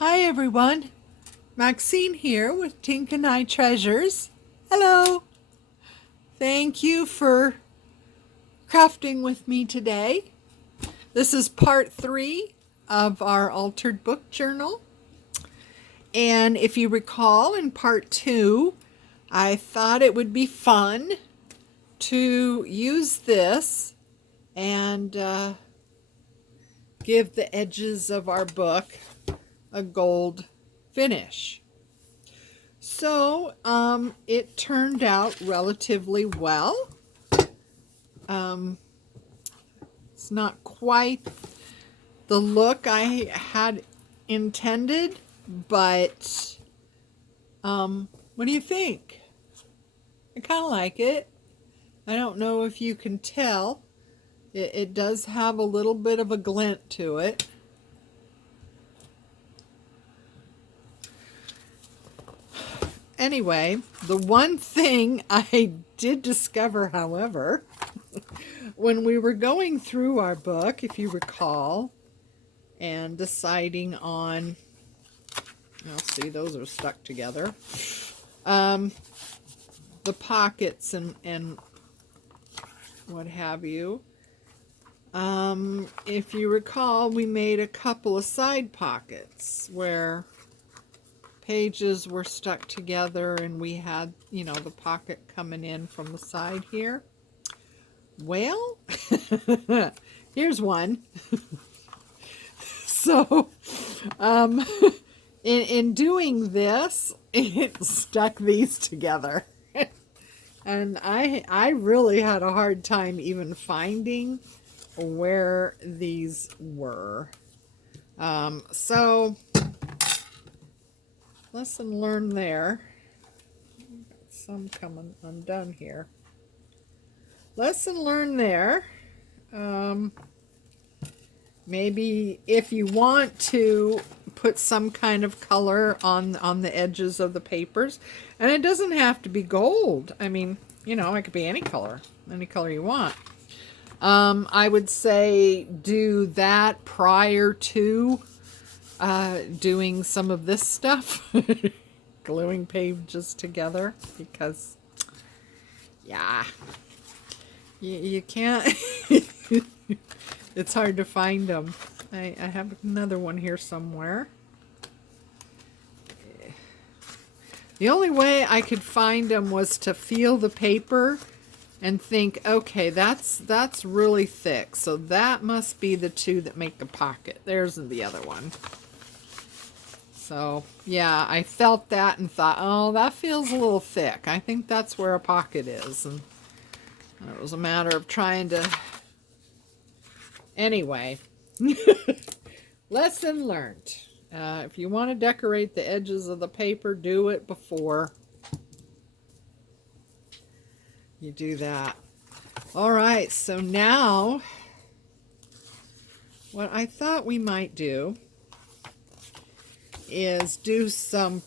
Hi everyone, Maxine here with Treasures. Hello. Thank you for crafting with me today. This is part 3 of our altered book journal. And if you recall, in part 2, I thought it would be fun to use this and give the edges of our book a gold finish. So it turned out relatively well. It's not quite the look I had intended, but what do you think? I kind of like it. I don't know if you can tell. It does have a little bit of a glint to it. Anyway, the one thing I did discover, however, when we were going through our book, if you recall, and deciding on, let's see, those are stuck together, the pockets and what have you. If you recall, we made a couple of side pockets where pages were stuck together and we had, the pocket coming in from the side here. Well, here's one. So, in doing this, it stuck these together. And I really had a hard time even finding where these were. So lesson learned there. Got some coming undone here. Lesson learned there. Maybe if you want to put some kind of color on the edges of the papers, and it doesn't have to be gold. I mean, it could be any color you want. I would say do that prior to doing some of this stuff, gluing pages together, because yeah, you can't. It's hard to find them. I have another one here somewhere. The only way I could find them was to feel the paper and think, okay, that's really thick, so that must be the two that make the pocket. There's the other one. So yeah, I felt that and thought, oh, that feels a little thick. I think that's where a pocket is. And it was a matter of trying to... Anyway, lesson learned. If you want to decorate the edges of the paper, do it before you do that. All right, so now what I thought we might do is do some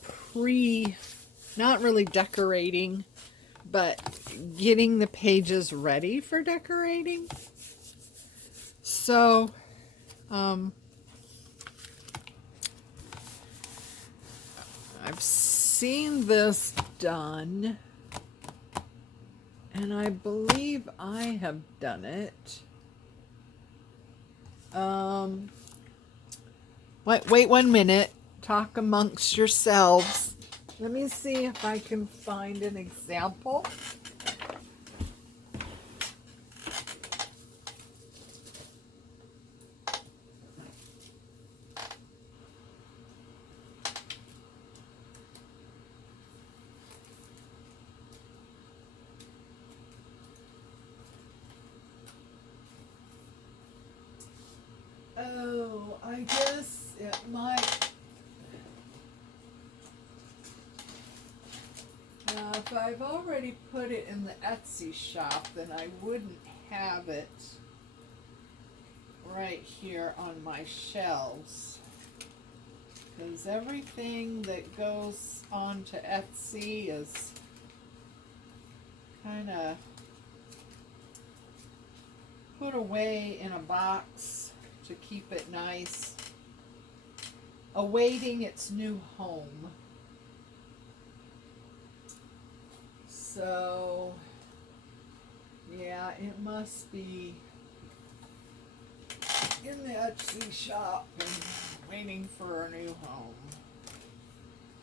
not really decorating, but getting the pages ready for decorating. So, I've seen this done, and I believe I have done it. Wait 1 minute. Talk amongst yourselves. Let me see if I can find an example. Oh, I guess it might... if I've already put it in the Etsy shop, then I wouldn't have it right here on my shelves. Because everything that goes onto Etsy is kind of put away in a box to keep it nice. awaiting its new home. So, yeah, it must be in the Etsy shop and waiting for a new home.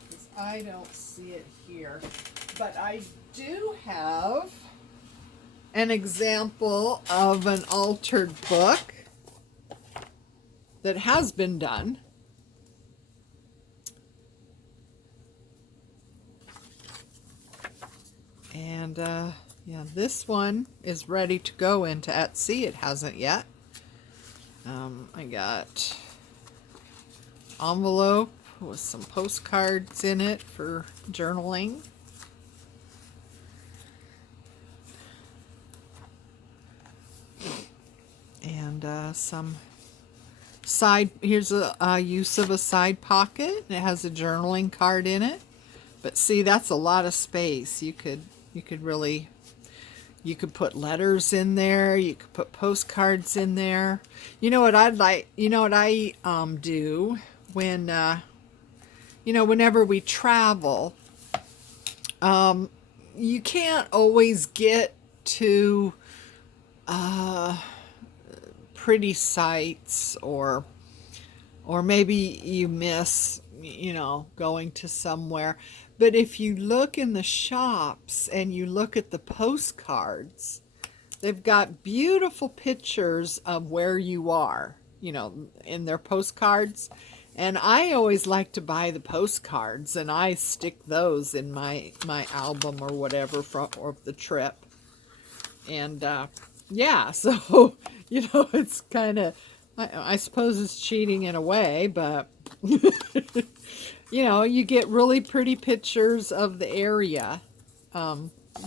Because I don't see it here. But I do have an example of an altered book that has been done. And yeah, this one is ready to go into Etsy. It hasn't yet. I got envelope with some postcards in it for journaling. And some side, here's a use of a side pocket. It has a journaling card in it. But see, that's a lot of space. You could really, you could put letters in there. You could put postcards in there. You know what I'd like, you know what I do when, you know, whenever we travel, you can't always get to pretty sights, or maybe you miss, you know, going to somewhere. But if you look in the shops and you look at the postcards, they've got beautiful pictures of where you are, you know, in their postcards. And I always like to buy the postcards, and I stick those in my album or whatever of the trip. And yeah, so, you know, it's kind of, I suppose it's cheating in a way, but you know, you get really pretty pictures of the area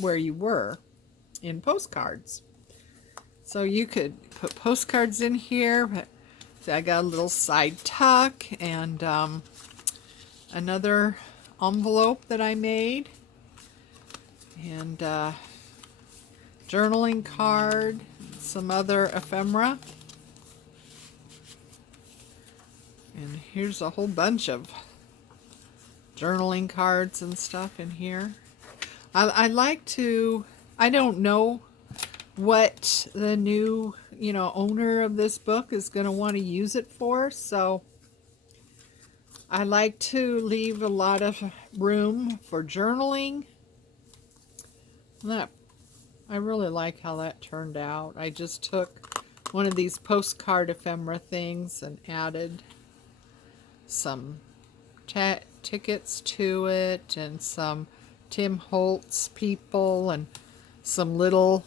where you were in postcards. So you could put postcards in here. But see, I got a little side tuck and another envelope that I made, and journaling card, some other ephemera. And here's a whole bunch of journaling cards and stuff in here. I like to, I don't know what the new, you know, owner of this book is going to want to use it for, so I like to leave a lot of room for journaling. That, I really like how that turned out. I just took one of these postcard ephemera things and added some tickets to it, and some Tim Holtz people, and some little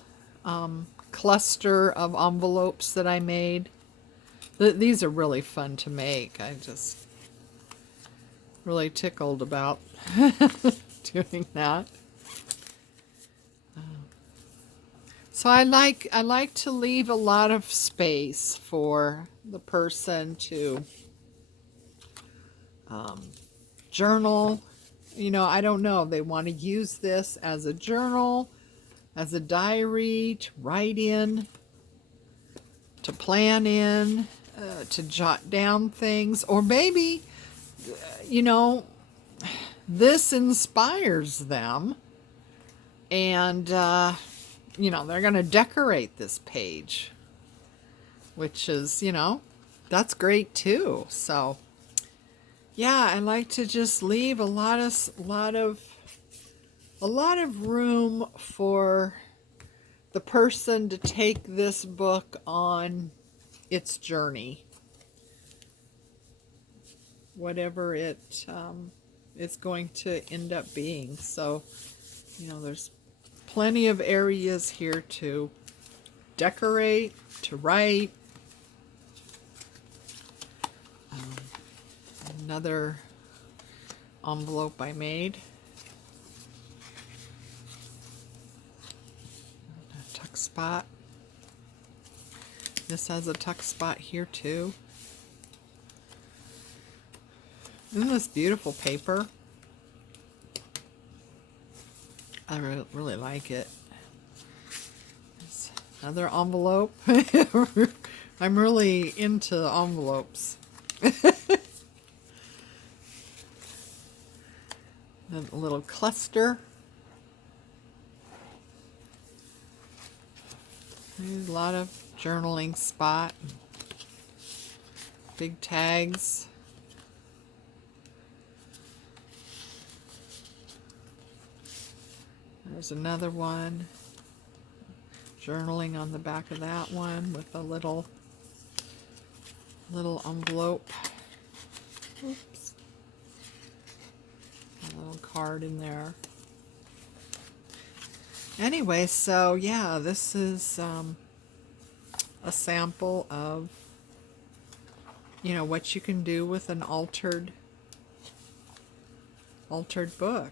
cluster of envelopes that I made. These are really fun to make. I just really tickled about doing that. So I like to leave a lot of space for the person to journal. You know, I don't know if they want to use this as a journal, as a diary, to write in, to plan in, to jot down things, or maybe, you know, this inspires them, and you know, they're going to decorate this page, which is, you know, that's great too. So yeah, I like to just leave a lot of room for the person to take this book on its journey, whatever it is going to end up being. So, you know, there's plenty of areas here to decorate, to write. Another envelope I made. A tuck spot. This has a tuck spot here too. Isn't this beautiful paper? I really like it. There's another envelope. I'm really into envelopes. A little cluster. There's a lot of journaling spot. Big tags. There's another one. Journaling on the back of that one with a little envelope. Oops. A little card in there. Anyway, so yeah, this is a sample of, you know, what you can do with an altered book.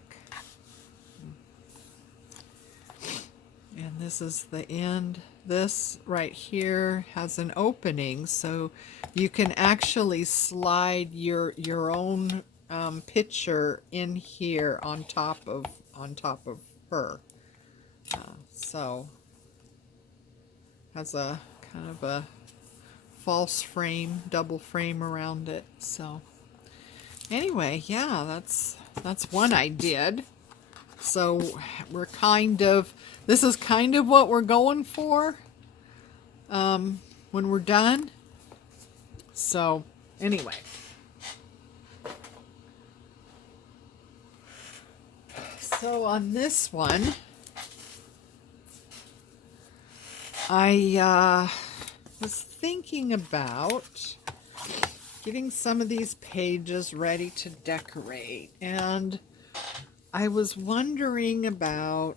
And this is the end. This right here has an opening, so you can actually slide your own picture in here on top of her. So has a kind of a false frame, double frame around it. So anyway, yeah, that's one I did. So we're this is kind of what we're going for when we're done. So anyway. So on this one, I was thinking about getting some of these pages ready to decorate, and I was wondering about,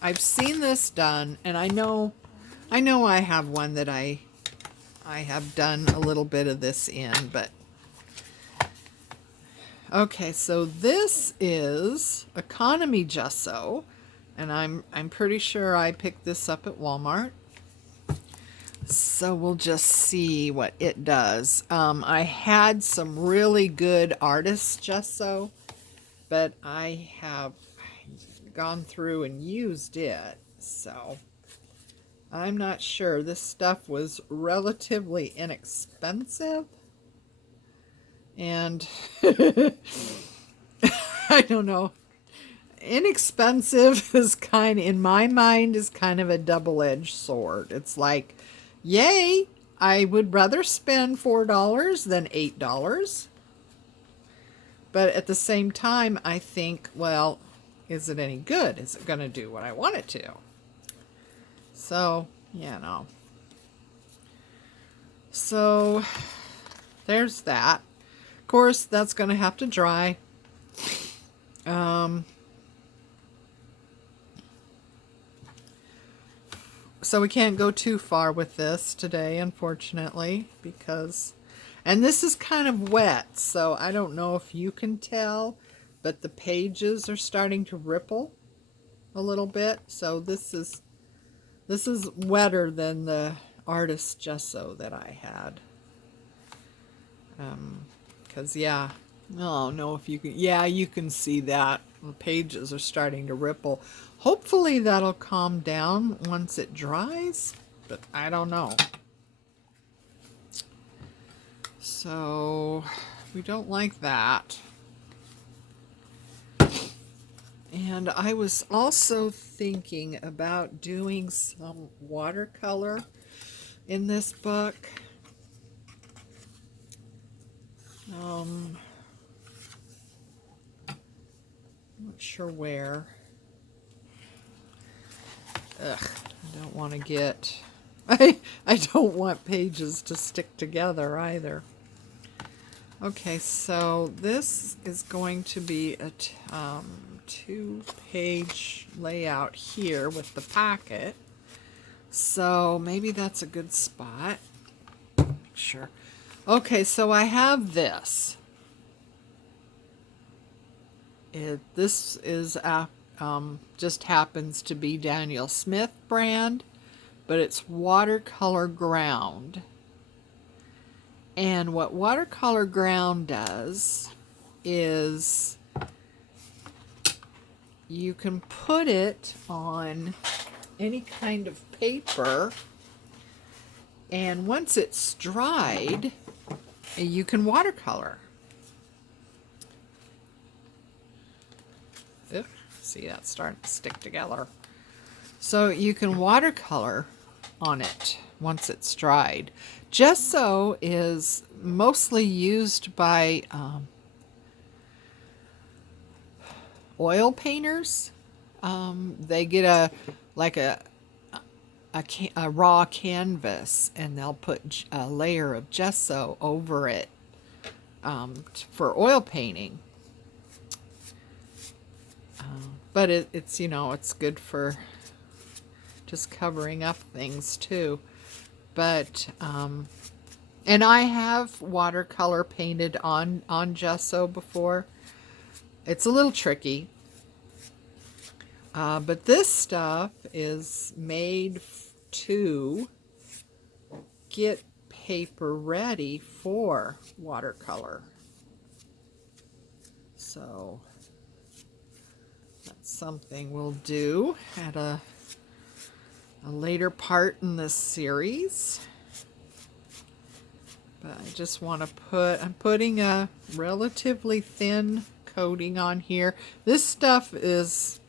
I've seen this done, and I know I have one that I have done a little bit of this in, but okay, so this is economy gesso, and I'm pretty sure I picked this up at Walmart. So we'll just see what it does. I had some really good artist gesso, but I have gone through and used it, so I'm not sure. This stuff was relatively inexpensive, and I don't know. Inexpensive is in my mind, is kind of a double-edged sword. It's like, yay, I would rather spend $4 than $8. But at the same time, I think, well, is it any good? Is it going to do what I want it to? So, you know. So, there's that. Of course, that's going to have to dry. So we can't go too far with this today, unfortunately, because, and this is kind of wet, so I don't know if you can tell, but the pages are starting to ripple a little bit. So this is wetter than the artist gesso that I had. Because yeah, I don't know if you can, yeah, you can see that the pages are starting to ripple. Hopefully that'll calm down once it dries, but I don't know. So we don't like that. And I was also thinking about doing some watercolor in this book. I'm not sure where. Ugh, I don't want to get, I don't want pages to stick together either. Okay, so this is going to be a two-page layout here with the packet. So maybe that's a good spot. Sure. Okay, so I have this. This is just happens to be Daniel Smith brand, but it's watercolor ground. And what watercolor ground does is you can put it on any kind of paper, and once it's dried, you can watercolor. See, that's starting to stick together. So you can watercolor on it once it's dried. Gesso is mostly used by oil painters. They get a raw canvas, and they'll put a layer of gesso over it for oil painting. But it's, you know, it's good for just covering up things too. But and I have watercolor painted on gesso before. It's a little tricky. But this stuff is made to get paper ready for watercolor. So that's something we'll do at a later part in this series. But I just want to I'm putting a relatively thin coating on here. This stuff is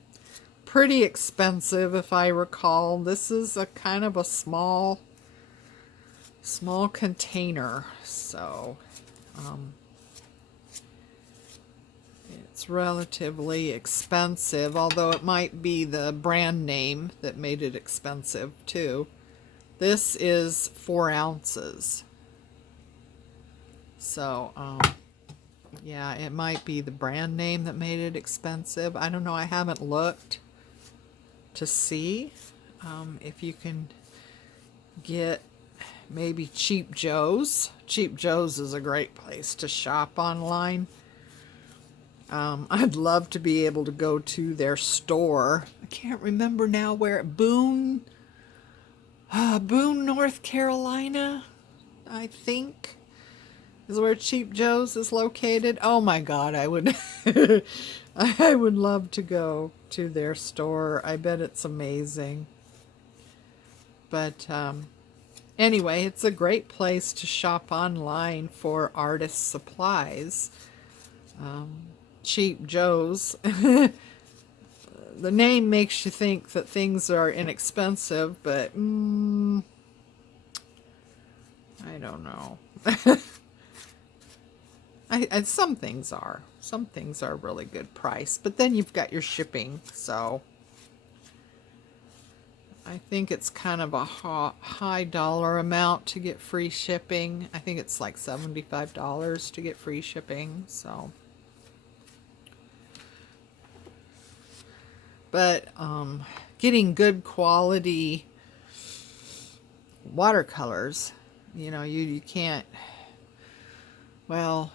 pretty expensive, if I recall. This is a kind of a small container, so it's relatively expensive, although it might be the brand name that made it expensive too. This is 4 ounces. So, yeah, it might be the brand name that made it expensive. I don't know. I haven't looked to see if you can get maybe Cheap Joe's. Cheap Joe's is a great place to shop online. I'd love to be able to go to their store. I can't remember now where. Boone, North Carolina, I think, is where Cheap Joe's is located. Oh my God, I would I would love to go to their store. I bet it's amazing. But anyway, it's a great place to shop online for artist supplies. Cheap Joe's. The name makes you think that things are inexpensive, but I don't know. Some things are. Some things are really good price, but then you've got your shipping, so I think it's kind of a high dollar amount to get free shipping. I think it's like $75 to get free shipping, so. But getting good quality watercolors, you know, you can't, well,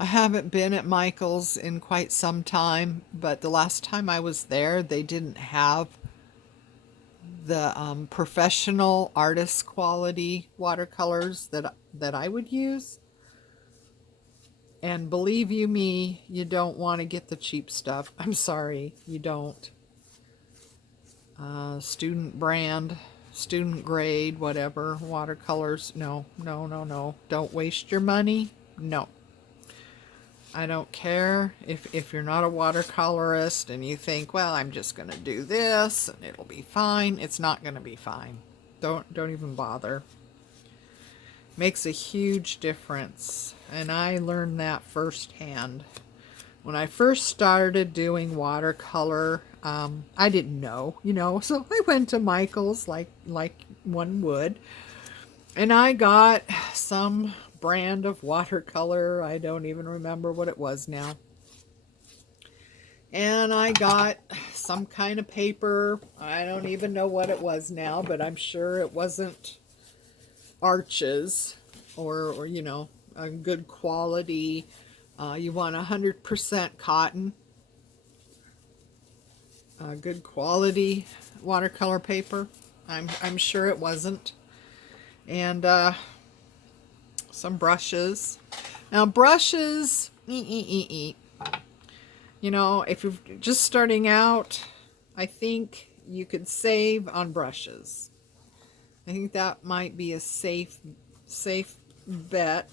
I haven't been at Michael's in quite some time, but the last time I was there, they didn't have the professional artist quality watercolors that I would use. And believe you me, you don't want to get the cheap stuff. I'm sorry, you don't. Student brand, student grade, whatever, watercolors, no. Don't waste your money, no. I don't care if you're not a watercolorist and you think, well, I'm just going to do this and it'll be fine. It's not going to be fine. Don't even bother. Makes a huge difference, and I learned that firsthand. When I first started doing watercolor, I didn't know, you know, so I went to Michael's like one would, and I got some brand of watercolor. I don't even remember what it was now. And I got some kind of paper. I don't even know what it was now, but I'm sure it wasn't Arches or you know, a good quality. You want 100% cotton. Good quality watercolor paper. I'm sure it wasn't. And some brushes. Now brushes, you know, if you're just starting out, I think you could save on brushes. I think that might be a safe bet.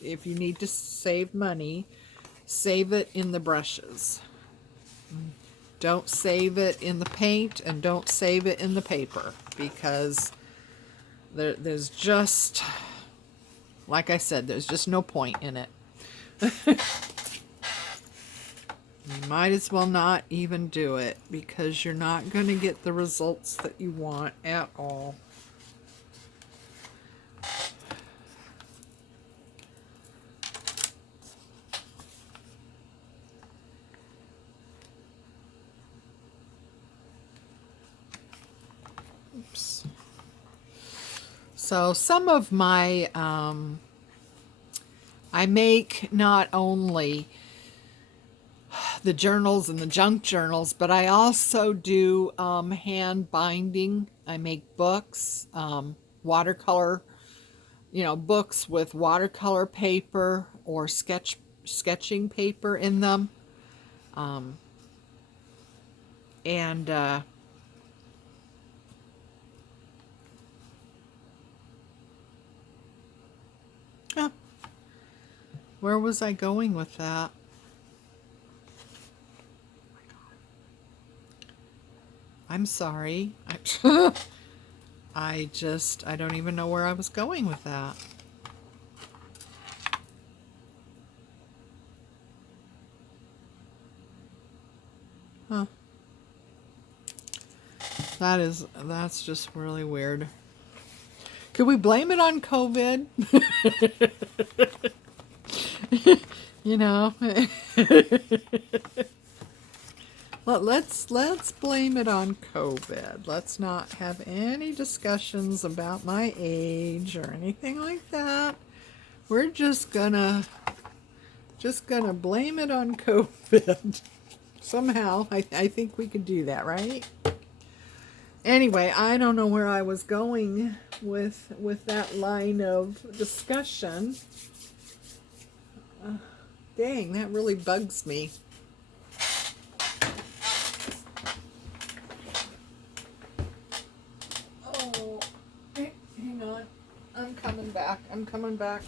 If you need to save money, save it in the brushes. Don't save it in the paint and don't save it in the paper, because there's just, like I said, there's just no point in it. You might as well not even do it, because you're not going to get the results that you want at all. Oops. So some of my, I make not only the journals and the junk journals, but I also do hand binding. I make books, watercolor, books with watercolor paper or sketching paper in them. And where was I going with that? I'm sorry. I don't even know where I was going with that. Huh. That's just really weird. Could we blame it on COVID? Let's blame it on COVID. Let's not have any discussions about my age or anything like that. We're just gonna blame it on COVID. Somehow, I think we could do that, right? Anyway, I don't know where I was going with that line of discussion. Dang, that really bugs me. Oh, hang on. I'm coming back.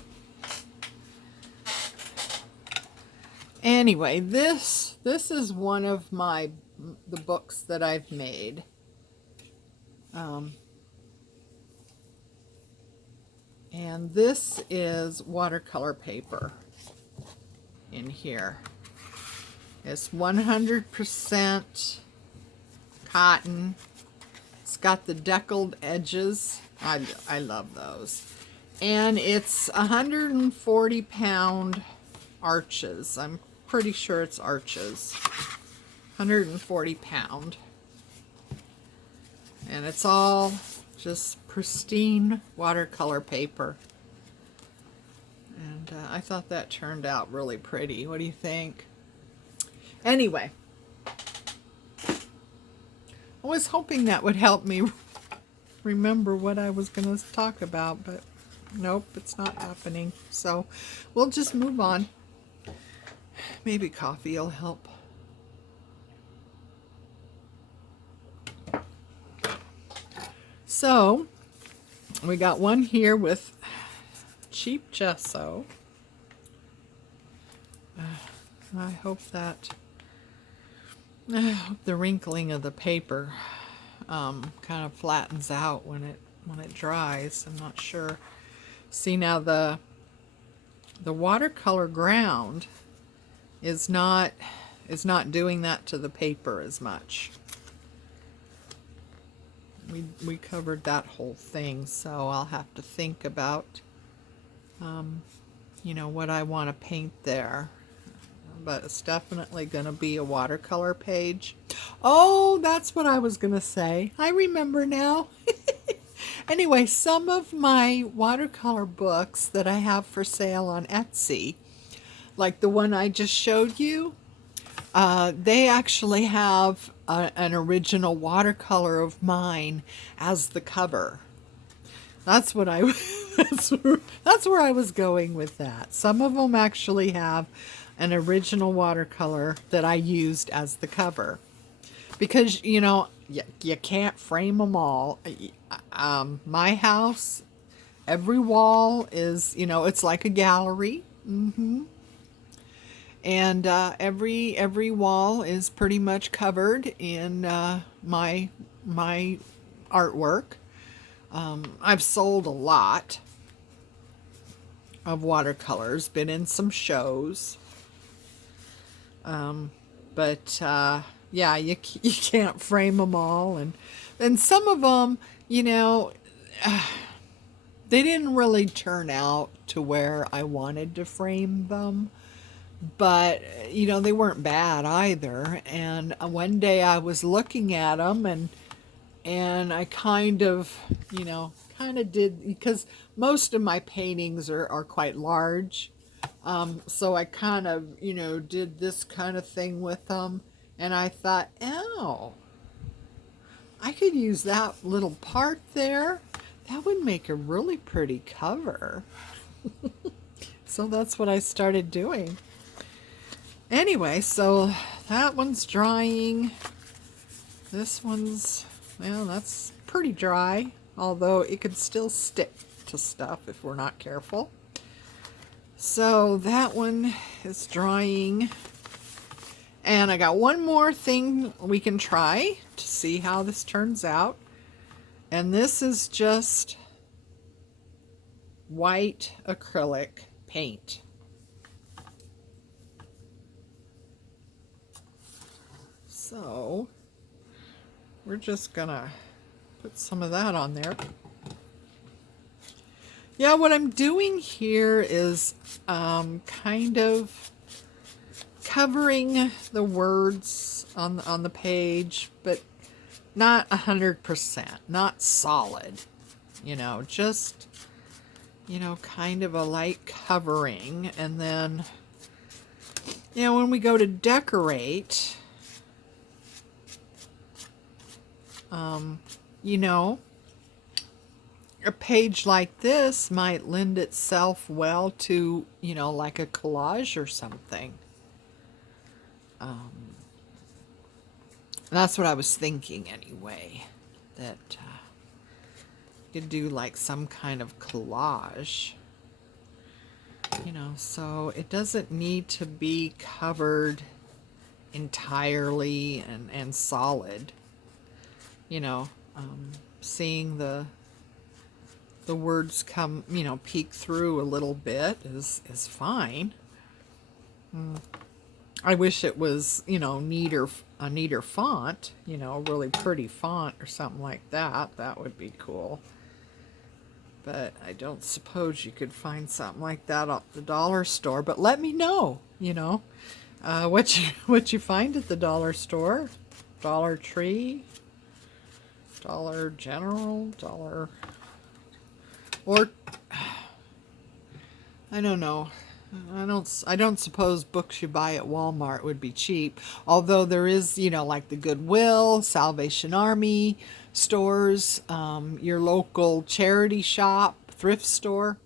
Anyway, this is one of the books that I've made. And this is watercolor paper in here. It's 100% cotton. It's got the deckled edges. I love those. And it's 140-pound arches. I'm pretty sure it's arches. 140 pound. And it's all just pristine watercolor paper. And I thought that turned out really pretty. What do you think? Anyway, I was hoping that would help me remember what I was going to talk about, but nope, it's not happening. So we'll just move on. Maybe coffee will help. So we got one here with cheap gesso. I hope the wrinkling of the paper kind of flattens out when it dries. I'm not sure. See, now the watercolor ground is not doing that to the paper as much. We covered that whole thing, so I'll have to think about what I want to paint there. But it's definitely going to be a watercolor page. Oh, that's what I was going to say. I remember now. Anyway, some of my watercolor books that I have for sale on Etsy, like the one I just showed you, they actually have an original watercolor of mine as the cover. That's what that's where I was going with that. Some of them actually have an original watercolor that I used as the cover, because you can't frame them all. My house, every wall is, it's like a gallery. And every wall is pretty much covered in my artwork. I've sold a lot of watercolors, been in some shows. But yeah, you can't frame them all, and some of them, you know, they didn't really turn out to where I wanted to frame them, but you know, they weren't bad either. And one day I was looking at them, and I kind of, you know, kind of did, because most of my paintings are quite large. So I kind of, you know, did this kind of thing with them, and I thought, oh, I could use that little part there. That would make a really pretty cover. So that's what I started doing. Anyway, so that one's drying. This one's, well, that's pretty dry, although it could still stick to stuff if we're not careful. So that one is drying. And I got one more thing we can try to see how this turns out. And this is just white acrylic paint. So we're just gonna put some of that on there. Yeah, what I'm doing here is kind of covering the words on the page, but not 100%, not solid, you know, just, you know, kind of a light covering. And then, you know, when we go to decorate, you know, a page like this might lend itself well to, you know, like a collage or something. That's what I was thinking anyway, that you could do like some kind of collage, you know, so it doesn't need to be covered entirely and solid, you know. Seeing the words come, you know, peek through a little bit is fine. I wish it was, you know, a neater font, you know, a really pretty font or something like that. That would be cool. But I don't suppose you could find something like that at the dollar store. But let me know, you know, what you find at the dollar store, Dollar Tree, Dollar General, Dollar, or I don't know. I don't suppose books you buy at Walmart would be cheap. Although there is, you know, like the Goodwill, Salvation Army stores, your local charity shop, thrift store.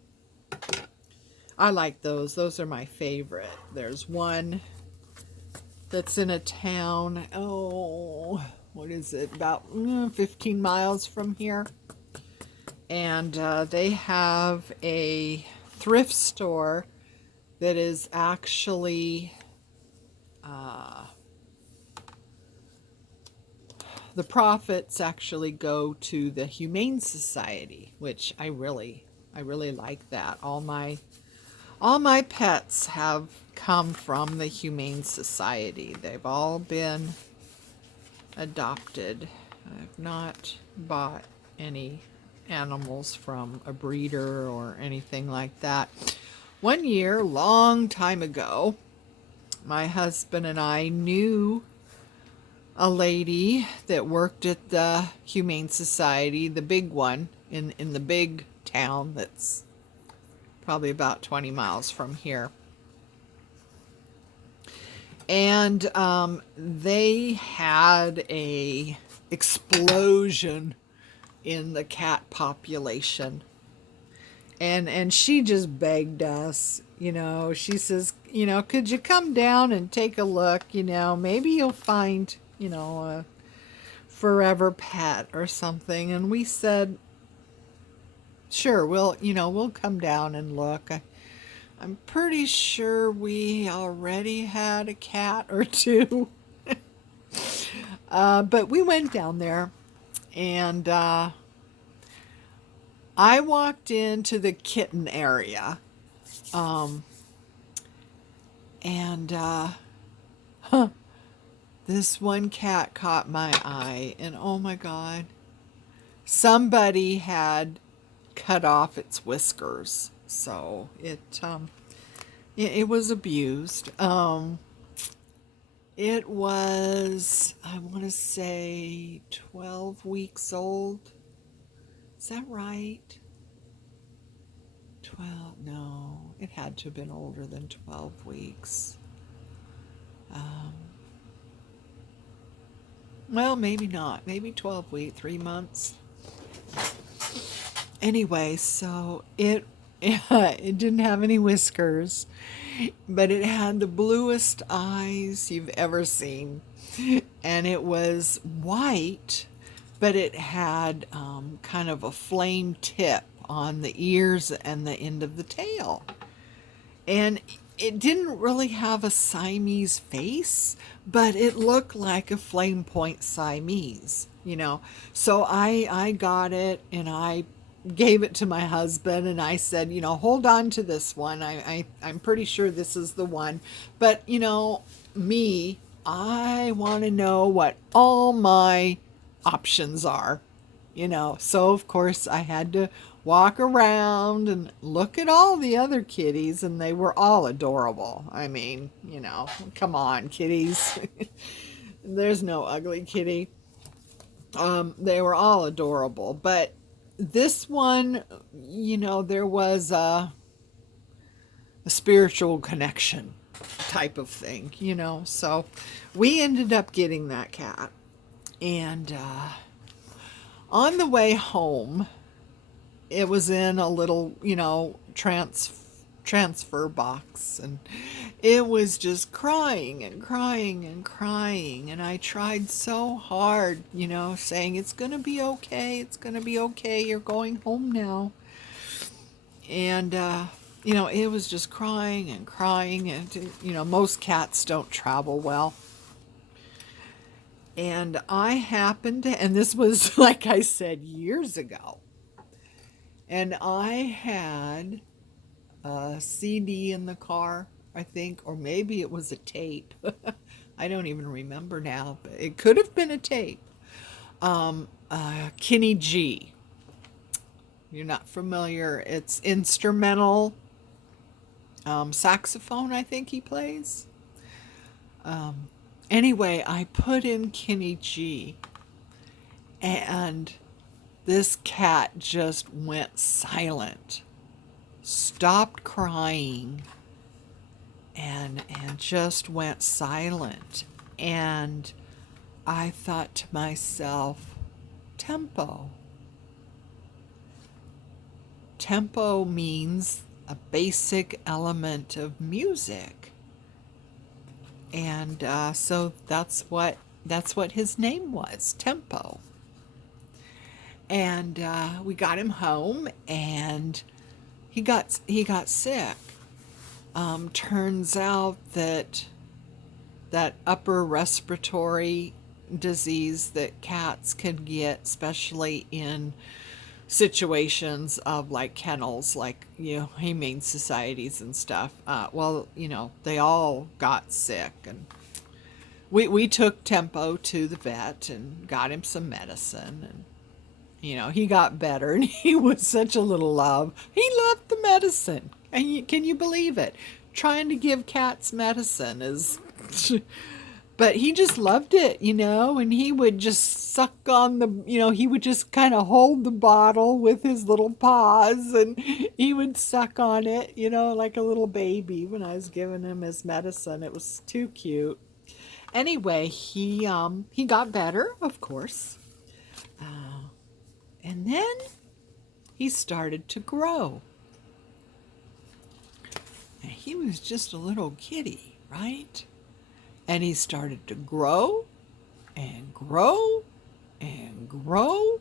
I like those. Those are my favorite. There's one that's in a town, oh, what is it, about 15 miles from here. And they have a thrift store that is actually the profits actually go to the Humane Society, which I really like that. All my pets have come from the Humane Society. They've all been adopted. I've not bought any animals from a breeder or anything like that. One year, long time ago, my husband and I knew a lady that worked at the Humane Society, the big one, in the big town that's probably about 20 miles from here. And they had a explosion in the cat population. And she just begged us, you know, she says, you know, could you come down and take a look, you know, maybe you'll find, you know, a forever pet or something. And we said, sure, we'll come down and look. I'm pretty sure we already had a cat or two. But we went down there, and I walked into the kitten area, and this one cat caught my eye, and oh my God, somebody had cut off its whiskers, so it was abused. It was, I want to say, 12 weeks old. Is that right? 12? No, it had to have been older than 12 weeks. Well, maybe not. Maybe 12 weeks, 3 months. Anyway, so it didn't have any whiskers, but it had the bluest eyes you've ever seen. And it was white, but it had kind of a flame tip on the ears and the end of the tail. And it didn't really have a Siamese face, but it looked like a flame point Siamese, you know. So I got it, and I gave it to my husband, and I said, you know, hold on to this one. I'm pretty sure this is the one. But, you know, I want to know what all my options are, you know. So, of course, I had to walk around and look at all the other kitties, and they were all adorable. I mean, you know, come on, kitties. There's no ugly kitty. They were all adorable, but this one, you know, there was a spiritual connection type of thing, you know. So we ended up getting that cat, and on the way home, it was in a little, you know, transfer box, and it was just crying and crying and crying. And I tried so hard, you know, saying, it's going to be okay. It's going to be okay. You're going home now. And, you know, it was just crying and crying. And, you know, most cats don't travel well. And I happened to, and this was, like I said, years ago. And I had a CD in the car, I think, or maybe it was a tape. I don't even remember now, but it could have been a tape. Kenny G. You're not familiar. It's instrumental saxophone, I think he plays. Anyway, I put in Kenny G, and this cat just went silent, stopped crying, and just went silent. And I thought to myself, tempo. Tempo means a basic element of music. And so that's what his name was, Tempo. And we got him home, and he got sick. Turns out that upper respiratory disease that cats can get, especially in situations of like kennels, like, you know, humane societies and stuff. Well, you know, they all got sick, and we took Tempo to the vet and got him some medicine, and you know, he got better, and he was such a little love. He loved the medicine. And can you believe it? Trying to give cats medicine is... But he just loved it, you know, and he would just suck on the, you know, he would just kind of hold the bottle with his little paws, and he would suck on it, you know, like a little baby when I was giving him his medicine. It was too cute. Anyway, he got better, of course. And then he started to grow. And he was just a little kitty, right? And he started to grow and grow and grow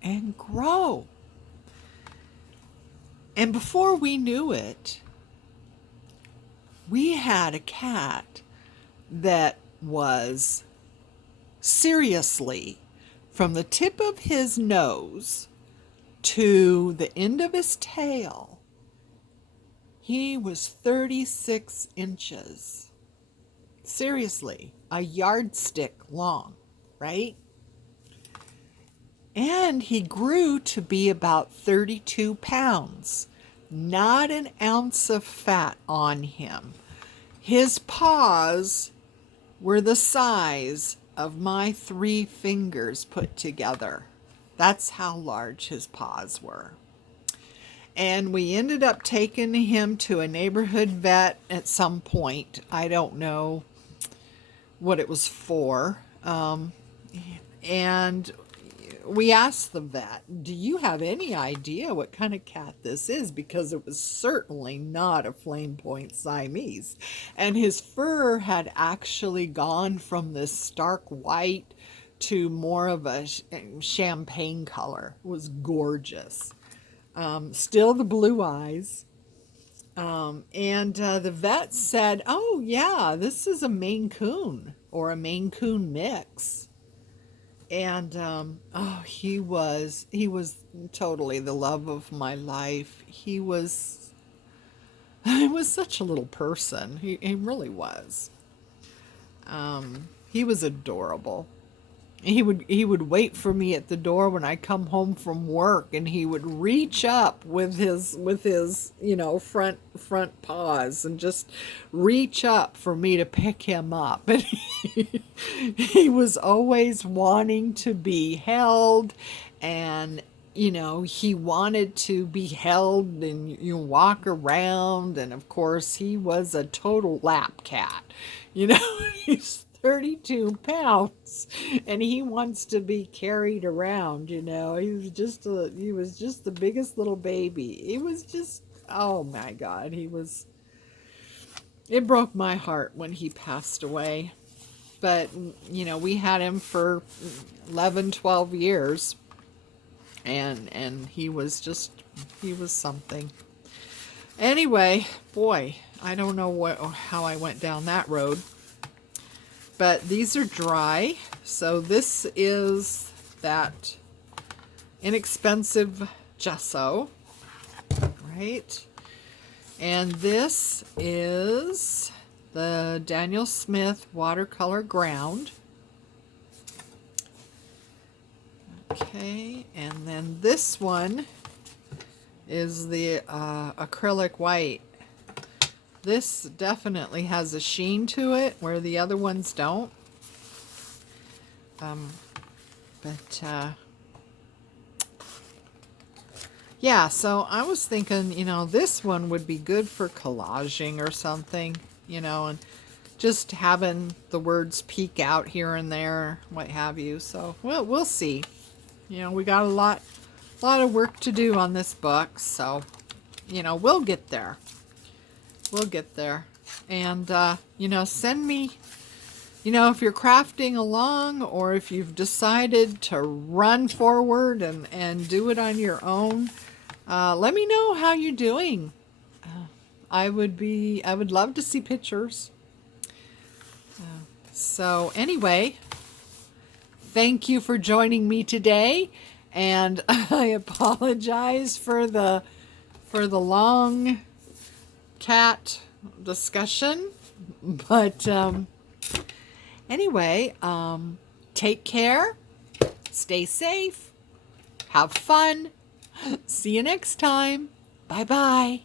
and grow. And before we knew it, we had a cat that was seriously from the tip of his nose to the end of his tail. He was 36 inches. Seriously, a yardstick long, right? And he grew to be about 32 pounds. Not an ounce of fat on him. His paws were the size of my 3 fingers put together. That's how large his paws were. And we ended up taking him to a neighborhood vet at some point. I don't know what it was for. And we asked the vet, do you have any idea what kind of cat this is? Because it was certainly not a flame point Siamese. And his fur had actually gone from this stark white to more of a champagne color. It was gorgeous. Still the blue eyes. And the vet said, oh yeah, this is a Maine Coon or a Maine Coon mix. And oh, he was totally the love of my life. He was such a little person. He really was. He was adorable. He would wait for me at the door when I come home from work, and he would reach up with his front paws and just reach up for me to pick him up. And he was always wanting to be held, and he wanted to be held and walk around. And of course, he was a total lap cat. He's 32 pounds and he wants to be carried around. He was just the biggest little baby. He was just, oh my God, it broke my heart when he passed away. But we had him for 11, 12 years, and he was something. Anyway, boy, I don't know how I went down that road. But these are dry, so this is that inexpensive gesso, right? And this is the Daniel Smith watercolor ground. Okay, and then this one is the acrylic white. This definitely has a sheen to it where the other ones don't. Yeah, so I was thinking, this one would be good for collaging or something, and just having the words peek out here and there, what have you. So we'll see. We got a lot of work to do on this book, so we'll get there. We'll get there. And, send me, if you're crafting along or if you've decided to run forward and do it on your own, let me know how you're doing. I would love to see pictures. So anyway, thank you for joining me today. And I apologize for the long cat discussion, but anyway, take care, stay safe, have fun, see you next time, bye bye.